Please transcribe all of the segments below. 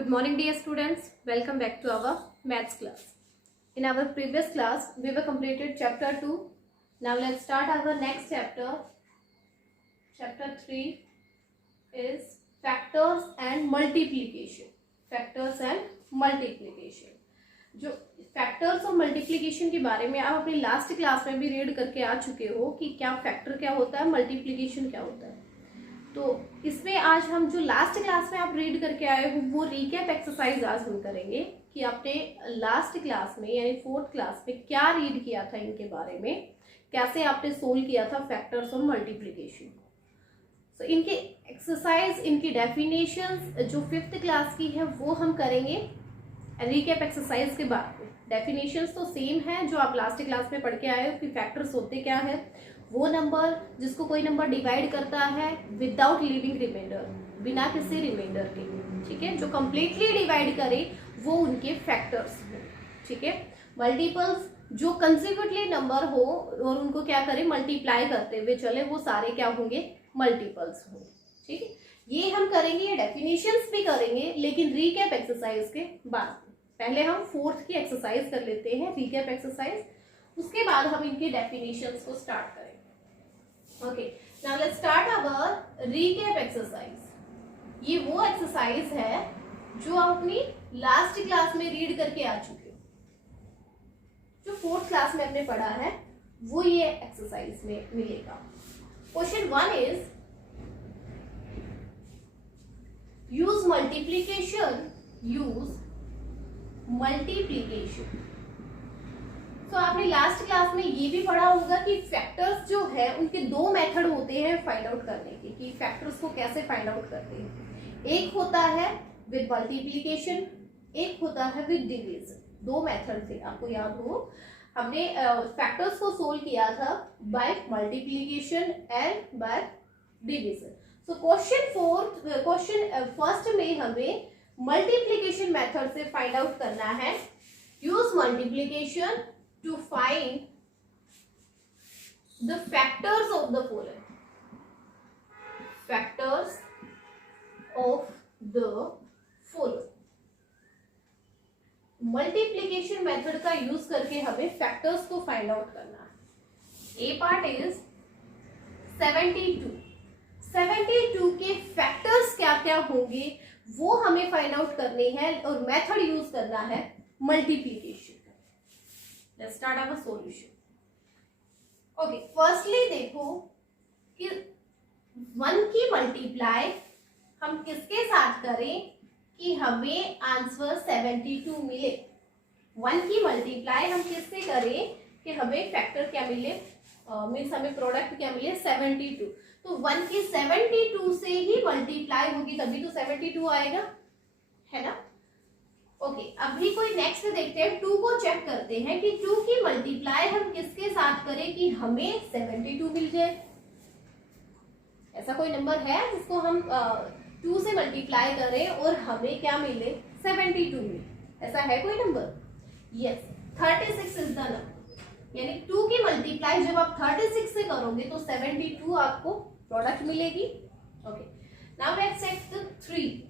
Good morning, dear students. Welcome back to our maths class. In our previous class, we were completed chapter 2. Now let's start our next chapter. Chapter 3 is factors and multiplication. Factors and multiplication. जो factors और multiplication के बारे में आप अपनी last class में भी read करके आ चुके हो कि क्या फैक्टर क्या होता है, मल्टीप्लिकेशन क्या होता है. तो इसमें आज हम जो लास्ट क्लास में आप रीड करके आए हो वो रिकैप एक्सरसाइज आज हम करेंगे कि आपने लास्ट क्लास में यानी फोर्थ क्लास में क्या रीड किया था इनके बारे में, कैसे आपने सोल्व किया था फैक्टर्स और मल्टीप्लिकेशन. तो इनके एक्सरसाइज, इनकी डेफिनेशंस जो फिफ्थ क्लास की है वो हम करेंगे रिकैप एक्सरसाइज के बाद में. डेफिनेशंस तो सेम है जो आप लास्ट क्लास में पढ़ के आए हो कि फैक्टर्स होते क्या है. वो नंबर जिसको कोई नंबर डिवाइड करता है विदाउट लिविंग रिमाइंडर, बिना किसी रिमाइंडर के, ठीक है, जो कंप्लीटली डिवाइड करे वो उनके फैक्टर्स हो. ठीक है. मल्टीपल्स जो कंसिक्यूटिवली नंबर हो और उनको क्या करे, मल्टीप्लाई करते हुए चले, वो सारे क्या होंगे, मल्टीपल्स हो. ठीक है. ये हम करेंगे, ये डेफिनेशंस भी करेंगे लेकिन रिकैप एक्सरसाइज के बाद. पहले हम फोर्थ की एक्सरसाइज कर लेते हैं, रिकैप एक्सरसाइज, उसके बाद हम इनके डेफिनेशंस को स्टार्ट करेंगे. Okay, now let's start our recap exercise. ये वो एक्सरसाइज है जो आप अपनी लास्ट क्लास में रीड करके आ चुके हो. जो फोर्थ क्लास में आपने पढ़ा है वो ये एक्सरसाइज में मिलेगा. Question 1 is use multiplication. तो आपने लास्ट क्लास में ये भी पढ़ा होगा कि फैक्टर्स जो है उनके दो मेथड होते हैं फाइंड आउट करने के, कि फैक्टर्स को कैसे फाइंड आउट करते हैं. एक होता है विद मल्टीप्लिकेशन, एक होता है विद डिवीजन. दो मेथड थे, आपको याद हो. हमने फैक्टर्स को सोल्व किया था by multiplication and by division. So question first में हमें मल्टीप्लिकेशन मेथड से फाइंड आउट करना है. Use multiplication to find the factors of the following. Factors of the following. Multiplication method का यूज करके हमें फैक्टर्स को फाइंड आउट करना है. ए पार्ट इज 72. 72 के फैक्टर्स क्या क्या होंगे वो हमें फाइंड आउट करने हैं और मेथड यूज करना है multiplication. Let's start our solution. Okay, firstly देखो कि 1 की मल्टीप्लाई हम किसके साथ करें कि हमें आंसर 72 मिले. 1 की मल्टीप्लाई हम किससे करें कि हमें फैक्टर क्या मिले, मीन्स हमें प्रोडक्ट क्या मिले, 72. तो 1 की 72 से ही मल्टीप्लाई होगी तभी तो 72 आएगा, है ना. ओके, अभी कोई नेक्स्ट देखते हैं. 2 को चेक करते हैं कि 2 की मल्टीप्लाई हम किसके साथ करें कि हमें 72 मिल जाए. ऐसा कोई नंबर है जिसको हम 2 से मल्टीप्लाई करें और हमें क्या मिले, 72 मिले. ऐसा है कोई number? Yes, 36 is the number. यानी 2 की मल्टीप्लाई जब आप 36 से करोगे तो 72 आपको प्रोडक्ट मिलेगी. Okay, now let's check the 3.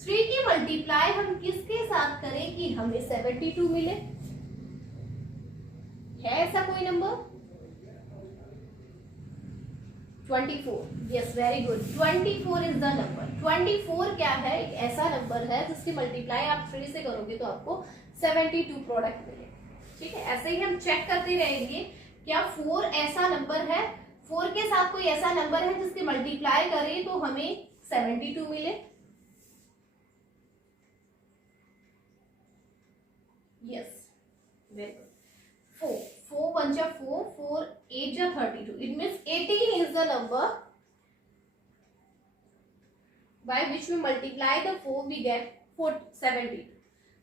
3 की मल्टीप्लाई हम किसके साथ करें कि हमें 72 मिले. है ऐसा कोई number? 24. Yes, very good. 24 is the number. 24 क्या है, एक ऐसा नंबर है जिसकी मल्टीप्लाई आप 3 से करोगे तो आपको 72 प्रोडक्ट मिले. ठीक है. ऐसे ही हम चेक करते रहेंगे क्या 4 ऐसा नंबर है, 4 के साथ कोई ऐसा नंबर है जिसकी मल्टीप्लाई करें तो हमें 72 मिले. Yes, very good. 4. 4 1 जा 4, 4 8 जा 32. It means 18 is the number by which we multiply the 4 we get 72.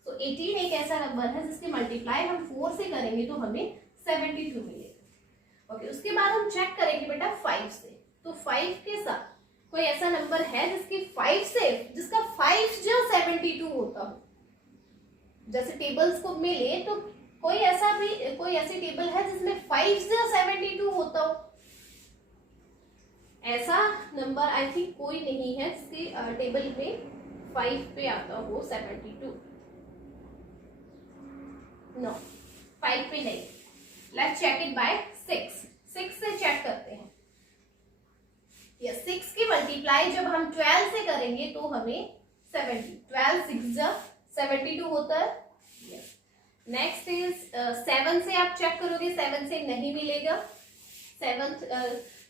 So 18 एक ऐसा नंबर है जिसकी मल्टीप्लाई हम 4 से करेंगे तो हमें 72 मिलेगा. ओके, उसके बाद हम चेक करेंगे बेटा 5 से. तो 5 के साथ कोई ऐसा नंबर है जिसका 5 जो 72 होता हो. जैसे टेबल्स को मिले तो कोई ऐसी टेबल है जिसमें 5 से 72 होता हो. ऐसा नंबर आई थिंक कोई नहीं है जिसकी टेबल में 5 पे आता हो 72, नो 5 पे नहीं, लेट्स चेक इट बाय 6 से चेक करते हैं। ये 6 की मल्टीप्लाई जब हम 12 से करेंगे तो हमें 70, 12 6 72 होता है। नेक्स्ट इज 7 से आप चेक करोगे, 7 से नहीं मिलेगा, 7th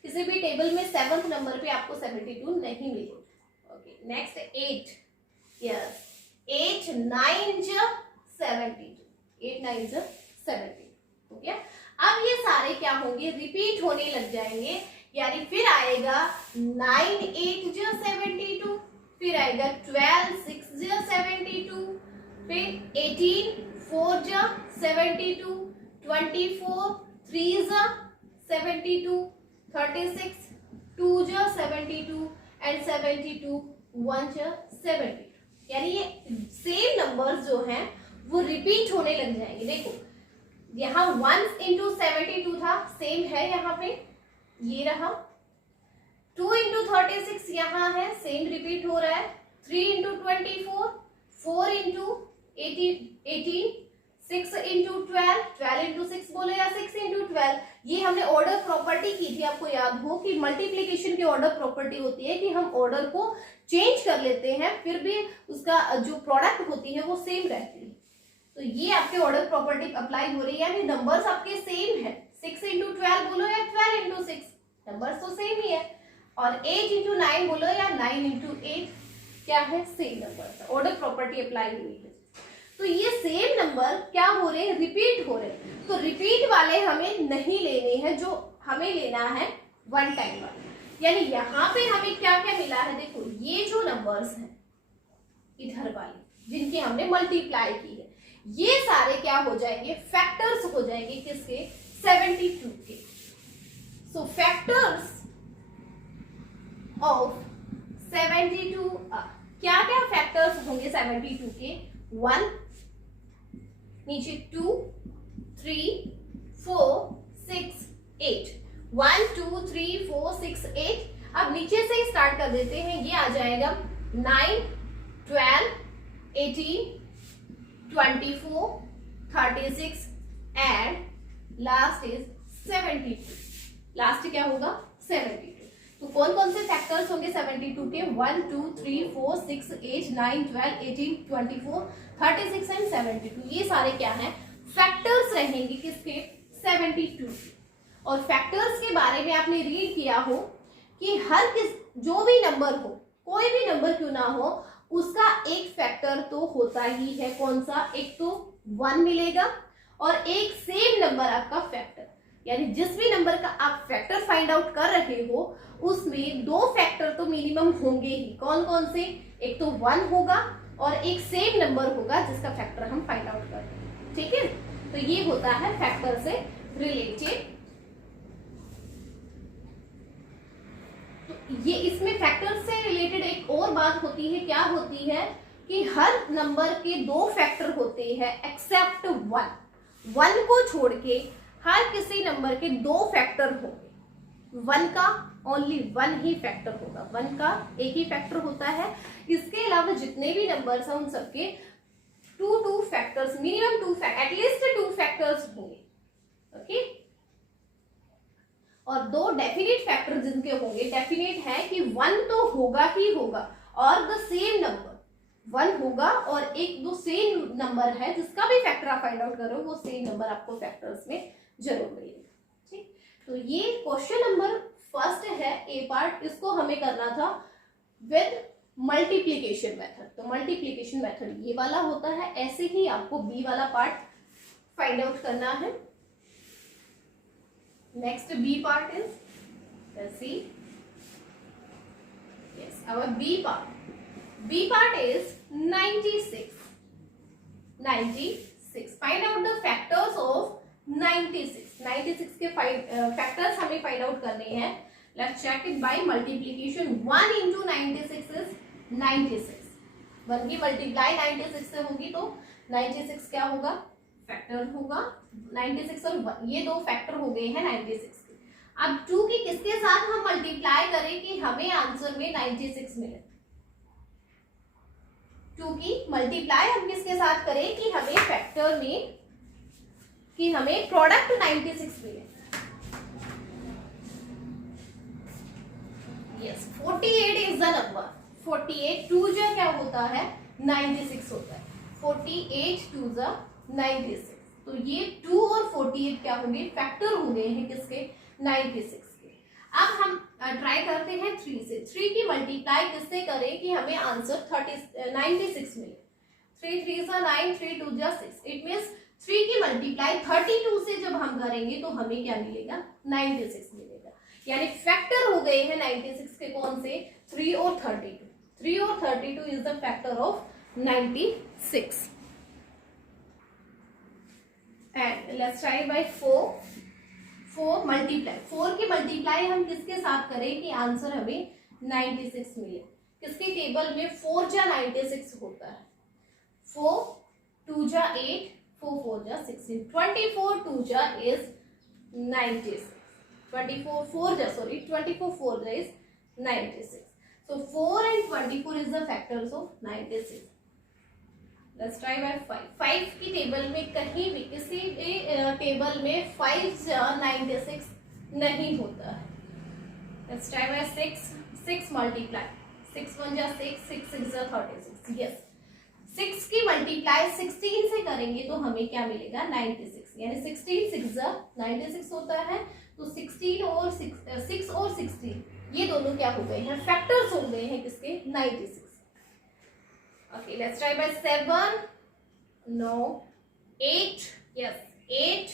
किसी भी टेबल में 7th नंबर पे आपको 72 नहीं मिलेगा। ओके, नेक्स्ट 8, यस 8 9 72, 8 9 70, हो गया। अब ये सारे क्या होंगे, रिपीट होने लग जाएंगे, यानी फिर आएगा 9 8 72, फिर आएगा 12 6 72, फिर 18 4 72, 24 3 72, 36 2 72 एंड 72 1 72, यानी ये सेम नंबर्स जो हैं वो रिपीट होने लग जाएंगे। देखो यहाँ 1 इंटू 72 था, सेम है यहाँ पे, ये रहा। 2 इंटू 36 यहाँ है, सेम रिपीट हो रहा है। 3 इंटू 24, 4 इंटू 18, 6 इंटू 12, 12 इंटू 6 बोले या 6 इंटू 12। ये हमने ऑर्डर प्रॉपर्टी की थी, आपको याद हो कि मल्टीप्लीकेशन की ऑर्डर प्रॉपर्टी होती है कि हम ऑर्डर को चेंज कर लेते हैं, फिर भी उसका जो प्रोडक्ट होती है वो सेम रहती है। तो ये आपके ऑर्डर प्रॉपर्टी अप्लाई हो रही है, यानी नंबर्स आपके सेम है। 6 इंटू 12 बोलो या 12 इंटू 6, नंबर्स तो सेम ही है। और 8 इंटू 9 बोलो या 9 इंटू 8, क्या है, same number. Order property apply हुई है। तो ये सेम नंबर क्या हो रहे हैं, रिपीट हो रहे हैं। तो रिपीट वाले हमें नहीं लेने हैं, जो हमें लेना है वन टाइम वाले। यानी यहाँ पे हमें क्या क्या मिला है, देखो ये जो नंबर्स हैं इधर वाले जिनकी हमने मल्टीप्लाई की है, ये सारे क्या हो जाएंगे, फैक्टर्स हो जाएंगे किसके, 72 के। सो फैक्टर्स ऑफ 72, क्या क्या फैक्टर्स होंगे 72 के, 1 नीचे 2 3 4 6 8, 1 2 3 4 6 8। अब नीचे से ही स्टार्ट कर देते हैं, ये आ जाएगा 9 12 18 24 36 एंड लास्ट इज 72। लास्ट क्या होगा, 72। तो कौन कौन से फैक्टर्स होंगे 72 के, 1 2 3 4 6 8 9 12 18 24 36 एंड 72। ये सारे क्या हैं, फैक्टर्स रहेंगे किसके, 72। और फैक्टर्स के बारे में आपने रीड किया हो कि हर जो भी नंबर हो, कोई भी नंबर क्यों ना हो, उसका एक फैक्टर तो होता ही है। कौन सा, एक तो 1 मिलेगा और एक सेम नंबर आपका फैक्टर, यानी जिस भी नंबर का आप फैक्टर फाइंड आउट कर रहे हो उसमें 2 फैक्टर तो मिनिमम होंगे ही। कौन कौन से, एक तो 1 होगा और एक सेम नंबर होगा जिसका फैक्टर हम फाइंड आउट कर रहे हैं। ठीक है, तो ये होता है फैक्टर से रिलेटेड। तो ये इसमें फैक्टर से रिलेटेड एक और बात होती है, क्या होती है कि हर नंबर के 2 फैक्टर होते हैं एक्सेप्ट 1 को छोड़ के हर किसी नंबर के 2 फैक्टर होंगे। 1 का ओनली 1 ही फैक्टर होगा, 1 का एक ही फैक्टर होता है। इसके अलावा जितने भी नंबर्स हैं उन सबके 2 फैक्टर्स, मिनिमम 2 एटलीस्ट 2 फैक्टर्स होंगे। ओके, और 2 डेफिनेट फैक्टर जिनके होंगे, डेफिनेट है कि 1 तो होगा ही होगा और द सेम नंबर 1 होगा और एक दो सेम नंबर है जिसका भी फैक्टर आप फाइंड आउट करो वो सेम नंबर आपको फैक्टर्स में जरूर मिलेगा। ठीक, तो ये क्वेश्चन नंबर फर्स्ट है ए पार्ट, इसको हमें करना था विद मल्टीप्लीकेशन मेथड। तो मल्टीप्लीकेशन मेथड ये वाला होता है, ऐसे ही आपको बी वाला पार्ट फाइंड आउट करना है। Next B part is, let's see, yes, our B part is 96. Find out the factors of 96. 96 के फैक्टर्स हमें फाइंड आउट करने हैं। Let's check it by multiplication. 1 into 96 is 96। 1 की मल्टीप्लाई 96 से होगी तो 96 क्या होगा, फैक्टर होगा। 96 और 1 ये 2 फैक्टर हो गए हैं 96 के। अब 2 की किसके साथ हम मल्टीप्लाई करें कि हमें आंसर में 96 मिले। 2 की मल्टीप्लाई हम किसके साथ करें कि हमें फैक्टर में, कि हमें प्रोडक्ट 96 मिले। Yes, 48 is the number. 48 2 जो क्या होता है 96 होता है। 48 2 ज 96। तो ये 2 और 48 क्या होंगे, फैक्टर हो गए हैं किसके, 96 के। अब हम ट्राई करते हैं 3 से। 3 की मल्टीप्लाई किससे करें कि हमें आंसर 96 मिले। 3 3 सा 9, 3 2 जा 6। इट मीन्स 3 की मल्टीप्लाई 32 से जब हम करेंगे तो हमें क्या मिलेगा, 96 मिलेगा। यानी फैक्टर हो गए हैं 96 के कौन से, 3 और 32। 3 और 32 is the factor of 96। And let's try by 4। 4 multiply, 4 की मल्टीप्लाई हम किसके साथ करें कि आंसर हमें 96 मिले। किसके टेबल में 4 जा 96 होता है। 4 2 जा 8, 4 4 जा 16, 24 2 जा is 96, 24 4 जा, sorry, 24 4 जा is 96. So 4 and 24 is the factors of 96. Let's try by 5. 5 की टेबल में कहीं भी, किसी भी टेबल में 5 जा 96 नहीं होता है। Let's try by 6. 6 multiply, 6 1 जा 6, 6 6 जा 36. Yes, 6 की मल्टीप्लाई 16 से करेंगे तो हमें क्या मिलेगा, 96। यानी 16 6 जा 96 होता है। तो 16 और 6 और 16 ये दोनों क्या हो गए हैं, फैक्टर्स हो गए हैं किसके, 96। Okay, let's try by 7. No, 8. Yes, 8.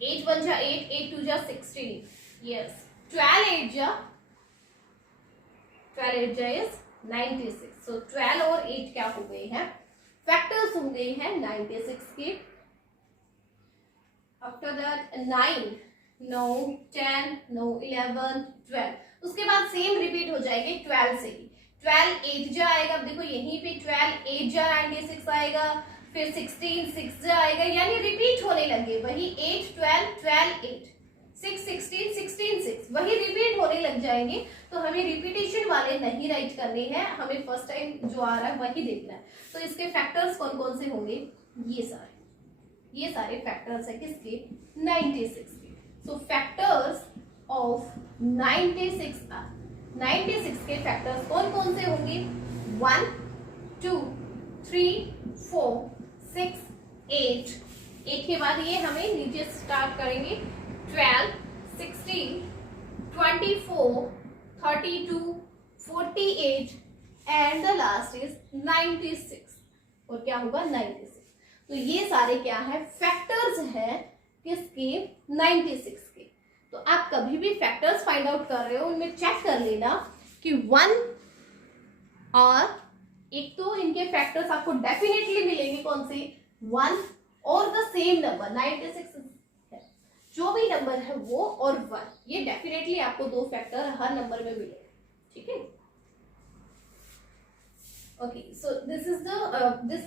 8 1 जा 8, 8 2 जा 16. Yes, 12 8 जा, 12 8 जा is 96. So 12 और 8 क्या हो गए हैं, फैक्टर्स हो गए हैं 96 के। After that 9, no, 10, no, 11, 12। उसके बाद सेम रिपीट हो जाएंगे 12 से ही। 12 8 जा आएगा, अब देखो यहीं पे 12 8 जा 96 आएगा, फिर 16 6 जा आएगा, यानी रिपीट होने लगे वही 8 12 12 8 6 16 16 6 वही रिपीट होने लग जाएंगे। तो हमें रिपीटेशन वाले नहीं राइट करने हैं, हमें फर्स्ट टाइम जो आ रहा है वही देखना है। तो इसके फैक्टर्स कौन कौन से होंगे, ये सारे फैक्टर्स है किसके, 96 के। सो फैक्टर्स ऑफ 96 आर, 96 के फैक्टर्स कौन कौन से होंगे, 1 2 3 4 6 8। 8 के बाद ये हमें नीचे स्टार्ट करेंगे 12 16 24 32 48 एंड द लास्ट इज 96। और क्या होगा, 96। तो ये सारे क्या है, फैक्टर्स है किसके, 96 के। तो आप कभी भी फैक्टर्स फाइंड आउट कर रहे हो उनमें चेक कर लेना कि 1 और एक तो इनके फैक्टर्स आपको डेफिनेटली मिलेंगे कौन से, 1 और द सेम नंबर 96 है, जो भी नंबर है वो और 1, ये डेफिनेटली आपको दो फैक्टर हर नंबर में मिलेंगे। ठीक है, okay. So this is the this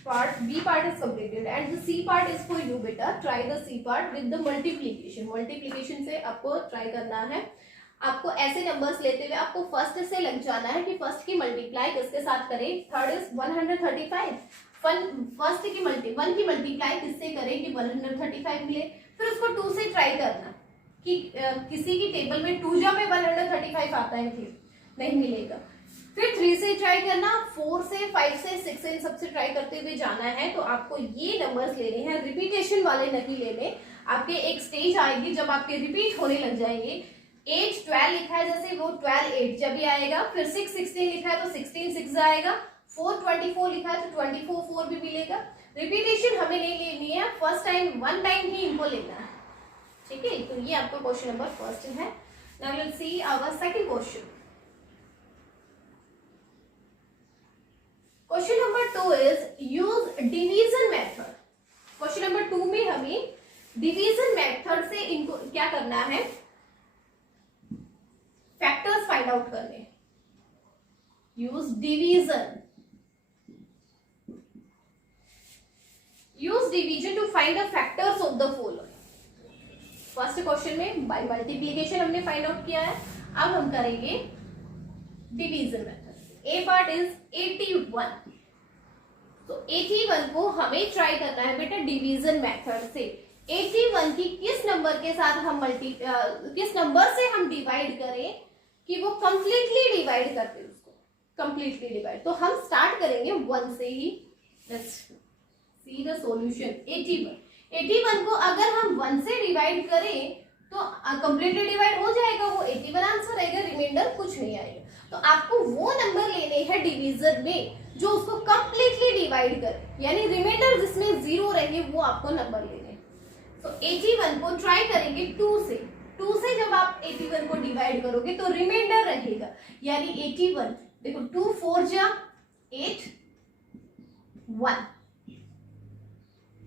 part, B part is completed and the C part is for you beta. Try the C part with the multiplication. Multiplication से आपको try करना है। आपको ऐसे नंबर्स लेते हुए आपको फर्स्ट से लग जाना है कि फर्स्ट की मल्टीप्लाई किसके साथ करें, थर्ड इज 135। फर्स्ट की 1 की मल्टीप्लाई किससे करें कि 135 मिले। फिर उसको 2 से ट्राई करना कि किसी की टेबल में 2 जा पे 135 आता है, नहीं मिलेगा। फिर 3 से ट्राई करना, 4 से 5 से 6 से, इन सबसे ट्राई करते हुए जाना है। तो आपको ये नंबर्स लेने हैं, रिपीटेशन वाले नहीं लेने। आपके एक स्टेज आएगी जब आपके रिपीट होने लग जाएंगे। 8 12 लिखा है जैसे, वो 12 8 जब भी आएगा। फिर 6 16 लिखा है तो 16 6 आएगा। 4 24 लिखा है तो 24 4 भी मिलेगा। रिपीटेशन हमें नहीं लेनी है, फर्स्ट टाइम 1 टाइम ही इनको लेना है। ठीक है, तो ये आपका क्वेश्चन नंबर फर्स्ट है। Now let's see our second question. Question number 2 is use division method. Question number 2 में हमें डिवीजन मेथड से इनको क्या करना है, फैक्टर्स फाइंड आउट करने। Use division to find the factors of the following. First question में बाय मल्टीप्लीकेशन हमने फाइंड आउट किया है, अब हम करेंगे division method. A part is 81। तो 81 को हमें ट्राई करना है बेटा डिवीजन मेथड से। 81 की किस नंबर के साथ हम किस नंबर से हम डिवाइड करें कि वो कंप्लीटली डिवाइड कर दे उसको, कंप्लीटली डिवाइड। तो हम स्टार्ट करेंगे 1 से ही। Let's see the solution. 81 को अगर हम 1 से डिवाइड करें तो कंप्लीटली डिवाइड हो जाएगा, वो 81 आंसर आएगा, रिमाइंडर कुछ नहीं आएगा। तो आपको वो नंबर लेने हैं डिवीजन में जो उसको कंप्लीटली डिवाइड करे, यानी रिमाइंडर जिसमें 0 रहे वो आपको नंबर लेने हैं। तो 81 को ट्राई करेंगे 2 से। 2 से जब आप 81 को डिवाइड करोगे तो रिमाइंडर रहेगा, यानी 81 देखो 2 4 जा 8 1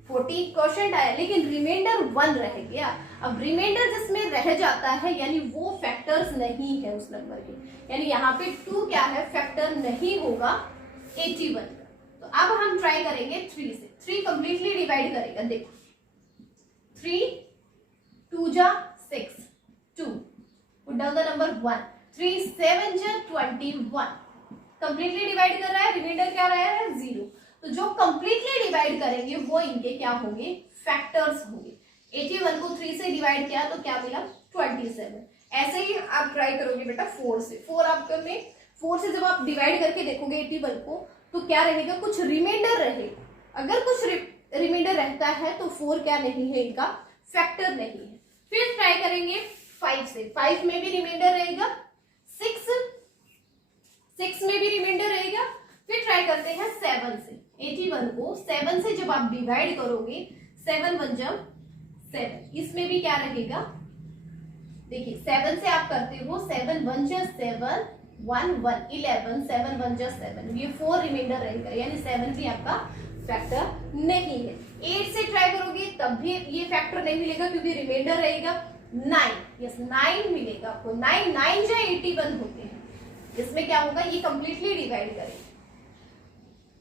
40 क्वेश्चन आया, लेकिन रिमाइंडर 1 रह गया। अब रिमाइंडर जिसमें रह जाता है यानी वो फैक्टर्स नहीं है उस नंबर के, यानी यहाँ पे 2 क्या है, फैक्टर नहीं होगा 81 का। तो अब हम ट्राई करेंगे 3 से। 3 कंप्लीटली डिवाइड करेगा, देखो 3 2 जा 6 2 पुट डाउन द नंबर 1 3 7 जा 21 कंप्लीटली डिवाइड कर रहा है, रिमाइंडर क्या रहा है 0। तो जो कंप्लीटली डिवाइड करेंगे वो इनके क्या होंगे, फैक्टर्स होंगे। 81 को 3 से डिवाइड किया तो क्या मिला 27। ऐसे ही आप ट्राई करोगे बेटा 4 से। 4 से जब आप डिवाइड करके देखोगे 81 को तो क्या रहेगा, कुछ रिमाइंडर रहेगा। अगर कुछ रिमाइंडर रहता है तो 4 क्या नहीं है, इनका फैक्टर नहीं है। फिर ट्राई करेंगे 5 से। 5 में भी रिमाइंडर रहेगा, 6 में भी रिमाइंडर रहेगा। फिर ट्राई करते हैं 7 से। 81 को 7 से जब आप डिवाइड करोगे 7 1 जब 7, इसमें भी क्या रहेगा, देखिए 7 से आप करते हो 7 1 जा 7 1 1 11 7 1 जा 7, ये 4 रिमाइंडर रहेगा, यानी 7 भी आपका फैक्टर नहीं है। 8 से ट्राई करोगे तब भी ये फैक्टर नहीं मिलेगा क्योंकि रिमाइंडर रहेगा 9। यस 9 मिलेगा आपको। 9 9 जा 81 होते हैं, इसमें क्या होगा, ये कंप्लीटली डिवाइड करेगा।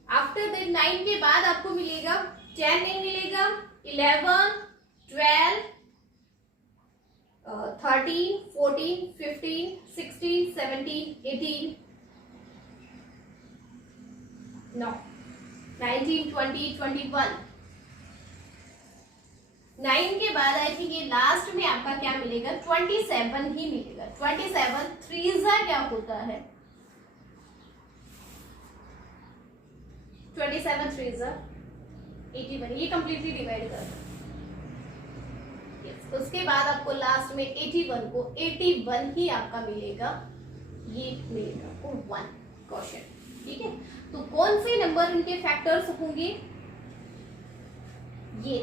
आफ्टर दैट 9 के बाद आपको मिलेगा 10 नहीं मिलेगा, 11 12 13 14 15 16 17 18 no 19 20 21। 9 के बाद आई थिंक ये लास्ट में आपका क्या मिलेगा, 27 ही मिलेगा। 27 3 क्या होता है, 27 3 81, ये कंप्लीटली डिवाइड कर दो। yes, उसके बाद आपको लास्ट में 81 को 81 ही आपका मिलेगा, ये मिलेगा आपको 1 क्वेश्चन। ठीक है, तो कौन से नंबर इनके फैक्टर्स होंगे, ये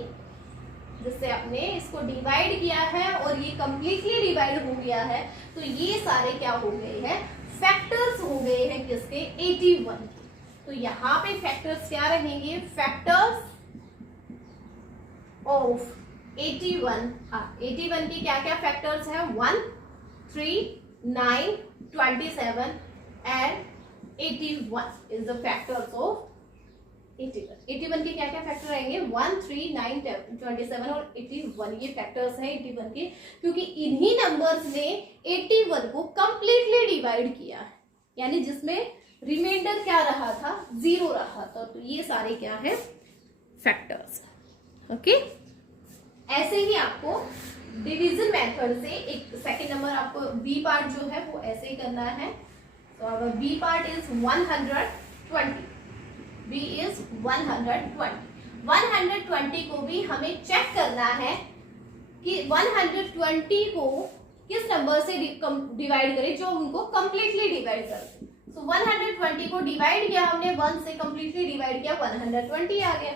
जिससे आपने इसको डिवाइड किया है और ये कंप्लीटली डिवाइड हो गया है, तो ये सारे क्या हो गए हैं, फैक्टर्स हो गए हैं किसके, 81। तो यहाँ पे फैक्टर्स क्या रहेंगे, फैक्टर्स ऑफ 81। हाँ 81 की क्या क्या फैक्टर्स है, 1 3 9 27 and 81 is the factors of 81। 81 के क्या क्या फैक्टर आएंगे, 1 3 9 27 और 81, ये फैक्टर्स हैं 81 के, क्योंकि इन्हीं नंबर्स ने 81 को कंप्लीटली डिवाइड किया है, यानी जिसमें रिमाइंडर क्या रहा था, 0 रहा था। तो ये सारे क्या है, फैक्टर्स। ओके, ऐसे ही आपको डिवीजन मेथड से एक सेकंड नंबर आपको बी पार्ट जो है वो ऐसे ही करना है। तो अगर B part is 120, B is 120। 120 को भी हमें चेक करना है कि 120 को किस नंबर से डिवाइड करें जो उनको कंप्लीटली डिवाइड कर दे। तो 120 को डिवाइड किया हमने 1 से, कंप्लीटली डिवाइड किया 120 आ गया।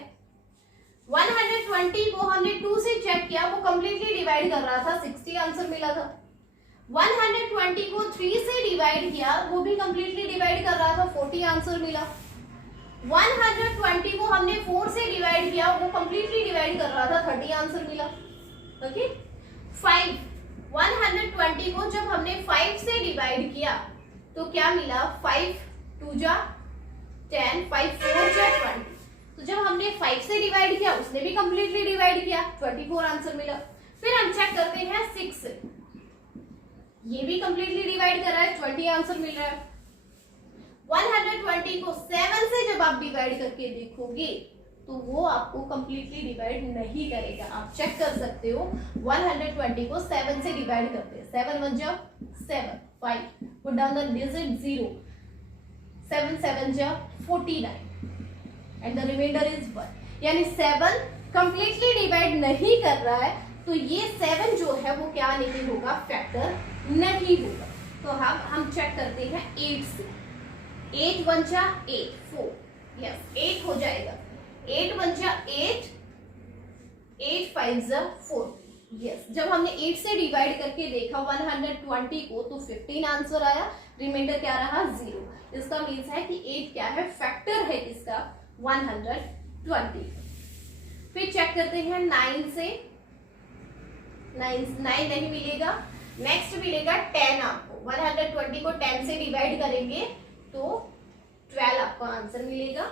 120 को हमने 2 से चेक किया, वो कंप्लीटली डिवाइड कर रहा था, 60 आंसर मिला था। 120 को 3 से डिवाइड किया, वो भी कंप्लीटली डिवाइड कर रहा था, 40 आंसर मिला। 120 को हमने 4 से डिवाइड किया, वो कंप्लीटली डिवाइड कर रहा था, 30 आंसर मिला। ओके, 120 को जब हमने 5 से डिवाइड किया तो क्या मिला, 5 2 जा 10 5 4 जा 20। तो जब हमने 5 से डिवाइड किया उसने भी कंप्लीटली डिवाइड किया, 24 आंसर मिला। फिर हम चेक करते हैं 6 से, ये भी कंप्लीटली डिवाइड कर रहा है, 20 आंसर मिल रहा है। 120 को 7 से जब आप डिवाइड करके देखोगे तो वो आपको कंप्लीटली डिवाइड नहीं करेगा। आप चेक कर सकते हो, 120 को 7 से डिवाइड करते हैं, 7 1 जा 7, 5, पुट डाउन द डिजिट 0, 7 7 जा 49 एंड द रिमाइंडर इज 1। यानी 7 कंप्लीटली डिवाइड नहीं कर रहा है, तो ये 7 जो है वो क्या नहीं होगा, फैक्टर नहीं होगा। तो हम चेक करते हैं 8 से। 8 1 जा 8, 4, यस 8 हो जाएगा। 8 1 जा 8, 8 5 जा 4, यस। जब हमने 8 से डिवाइड करके देखा 120 को तो 15 आंसर आया, रिमाइंडर क्या रहा 0। इसका मीन्स है कि 8 क्या है, फैक्टर है इसका 120। फिर चेक करते हैं 9 से। 9 नहीं मिलेगा। नेक्स्ट मिलेगा 10 आपको। 120 को 10 से डिवाइड करेंगे तो 12 आपका आंसर मिलेगा।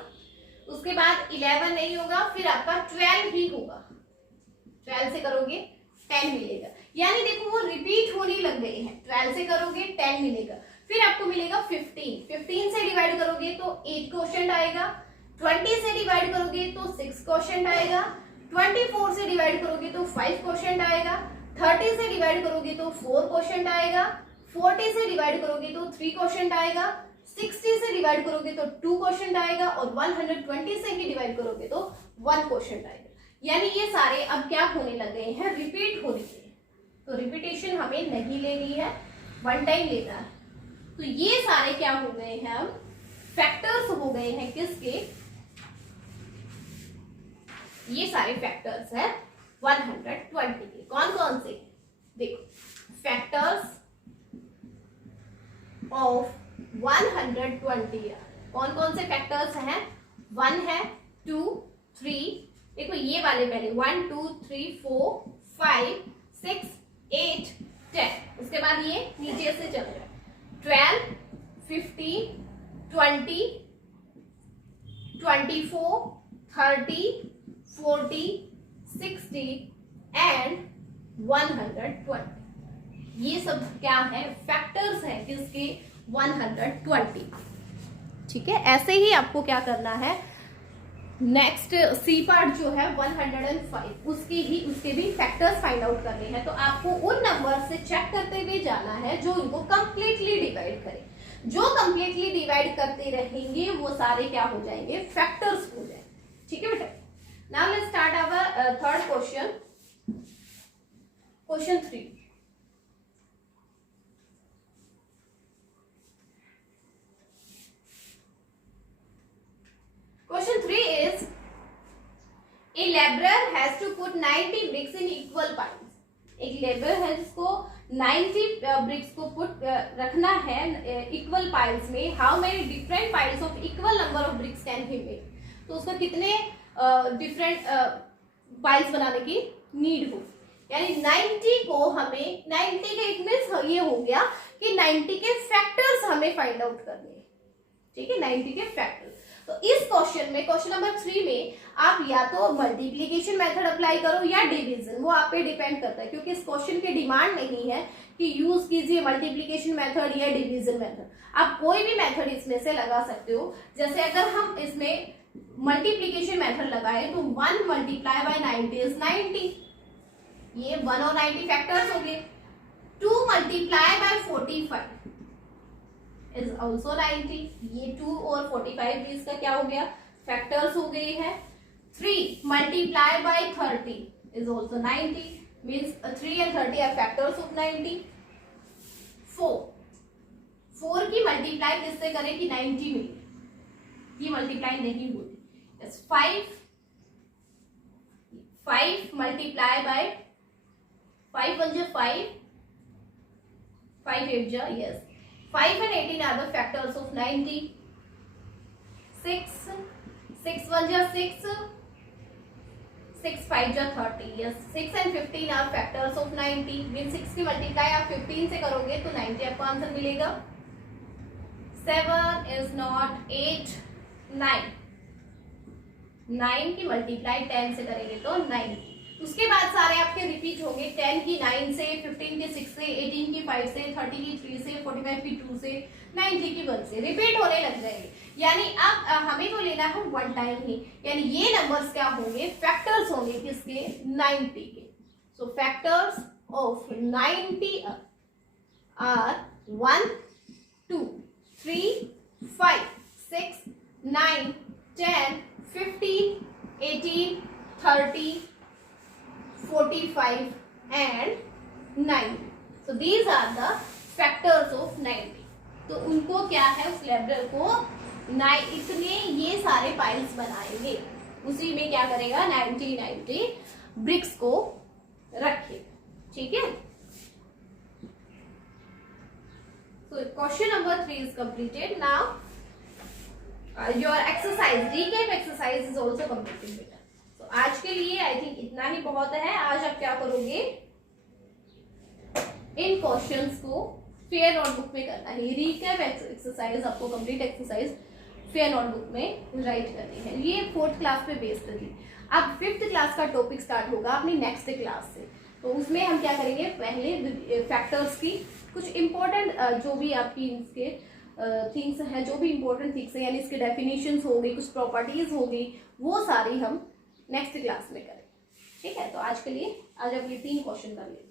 उसके बाद 11 नहीं होगा, फिर आपका 12 ही होगा। 12 से करोगे 10 मिलेगा। यानी देखो वो रिपीट होने लग गए हैं। 12 से करोगे 10 मिलेगा। फिर आपको मिलेगा 15। 15 से डिवाइड करोगे तो 8 क्वोशंट आएगा। 20 से डिवाइड करोगे तो 6 क्वोशंट आएगा। 24 से डिवाइड करोगे तो 5 क्वोशंट आएगा। 30 से डिवाइड करोगे तो 4 क्वोशंट आएगा। 40 से डिवाइड करोगे तो 3 क्वोशंट आएगा। 60 से डिवाइड करोगे तो 2 क्वोशंट आएगा और 120 से ही डिवाइड करोगे तो 1 क्वोशंट आएगा। यानी ये सारे अब क्या होने लगे हैं, रिपीट होने लगे। तो रिपीटेशन हमें नहीं लेनी है, वन टाइम लेना है। तो ये सारे क्या हो गए हैं, हम फैक्टर्स हो गए हैं किसके, ये सारे फैक्टर्स है 120 के। कौन कौन से, देखो फैक्टर्स ऑफ 120 कौन कौन से फैक्टर्स हैं, 1 है, 2 3, देखो ये वाले पहले 1 2 3 4 5 6 8 10। उसके बाद ये नीचे से चल रहा है 12 15 20 24 30 40 60 एंड 120। ये सब क्या है, फैक्टर्स है किसके, 120। ठीक है, ऐसे ही आपको क्या करना है, नेक्स्ट सी पार्ट जो है 105 उसके भी फैक्टर्स फाइंड आउट करने हैं। तो आपको उन नंबर से चेक करते हुए जाना है जो इनको कंप्लीटली डिवाइड करें। जो कंप्लीटली डिवाइड करते रहेंगे वो सारे क्या हो जाएंगे, फैक्टर्स हो जाएंगे। ठीक है बेटा, now let's start our third question, question 3। Question 3 is, a laborer has to put 90 bricks in equal piles. एक लेबर है जिसको 90 ब्रिक्स को पुट रखना है इक्वल पाइल्स में। How many different piles of equal number of BRICS can be made, तो उसको कितने डिफरेंट पाइल्स बनाने की नीड हो। यानी 90 को हमें 90 के इट मीन्स ये हो गया कि 90 के फैक्टर्स हमें फाइंड आउट करने हैं। ठीक है, 90 के फैक्टर्स। तो इस क्वेश्चन में, क्वेश्चन नंबर 3 में आप या तो मल्टीप्लीकेशन मेथड अप्लाई करो या डिवीजन, वो आप पे डिपेंड करता है, क्योंकि इस क्वेश्चन की डिमांड नहीं है कि यूज कीजिए मल्टीप्लीकेशन मेथड या डिवीजन मेथड। आप कोई भी मेथड इसमें से लगा सकते हो। जैसे अगर हम इसमें मल्टीप्लीकेशन मेथड लगाए तो 1 मल्टीप्लाई बाय 90 इज 90, ये 1 और 90 फैक्टर्स हो गए। 2 मल्टीप्लाई बाय 45 इज ऑल्सो 90, ये 2 और 45 भी इसका क्या हो गया, फैक्टर्स हो गए हैं। 3 multiply by 30 is also 90, means 3 and 30 are factors of 90। 4 की मल्टीप्लाई किससे करें कि 90 मिले, ये मल्टीप्लाई नहीं होती। 5 मल्टीप्लाई बाय 5 1 जा 5 5 8 जा, yes 5 and 18 are the factors of 90. 6 1 जा 6 6 5 जा 30, yes 6 and 15 are factors of 90, means 6 की मल्टीप्लाई आप 15 से करोगे तो 90 आपको आंसर मिलेगा। 7 is not 8 9 की मल्टीप्लाई 10 से करेंगे तो 90, उसके बाद सारे आपके रिपीट होंगे, 10 की 9 से, 15 की 6 से, 18 की 5 से, 30 की 3 से, 45 की 2 से, 90 की 1 से रिपीट होने लग जाएंगे। यानी अब हमें तो लेना है वन टाइम ही, यानी ये नंबर्स क्या होंगे, फैक्टर्स होंगे किसके, 90 के। So factors of 90 are 1, 2, 3, 5, 6, 9, 10, 15, 18, 30, 45 and 90. So these are the factors of 90. तो उनको क्या है, उस लेवल को इतने ये सारे पाइल्स बनाएंगे, उसी में क्या करेगा 90 ब्रिक्स को रखेगा, ठीक है। So question number 3 is completed. Now your exercise, recap exercise is also completed. तो आज के लिए आई थिंक इतना ही बहुत है। आज आप क्या करोगे, इन क्वेश्चंस को फेयर नोटबुक में करना है। रिकैप एक्सरसाइज आपको कंप्लीट एक्सरसाइज फेयर नोटबुक में राइट करनी है। ये 4th क्लास पे बेस्ड थी। अब 5th क्लास का टॉपिक स्टार्ट होगा अपनी नेक्स्ट क्लास से। तो उसमें हम क्या करेंगे, पहले फैक्टर्स की कुछ इंपॉर्टेंट जो भी आपकी इसके थिंग्स हैं, जो भी इंपॉर्टेंट थिंग्स हैं, यानी इसके डेफिनेशंस हो गई, कुछ प्रॉपर्टीज हो गई, वो सारी हम नेक्स्ट क्लास में करें, ठीक है। तो आज के लिए आज आप ये 3 क्वेश्चन कर लेते हैं।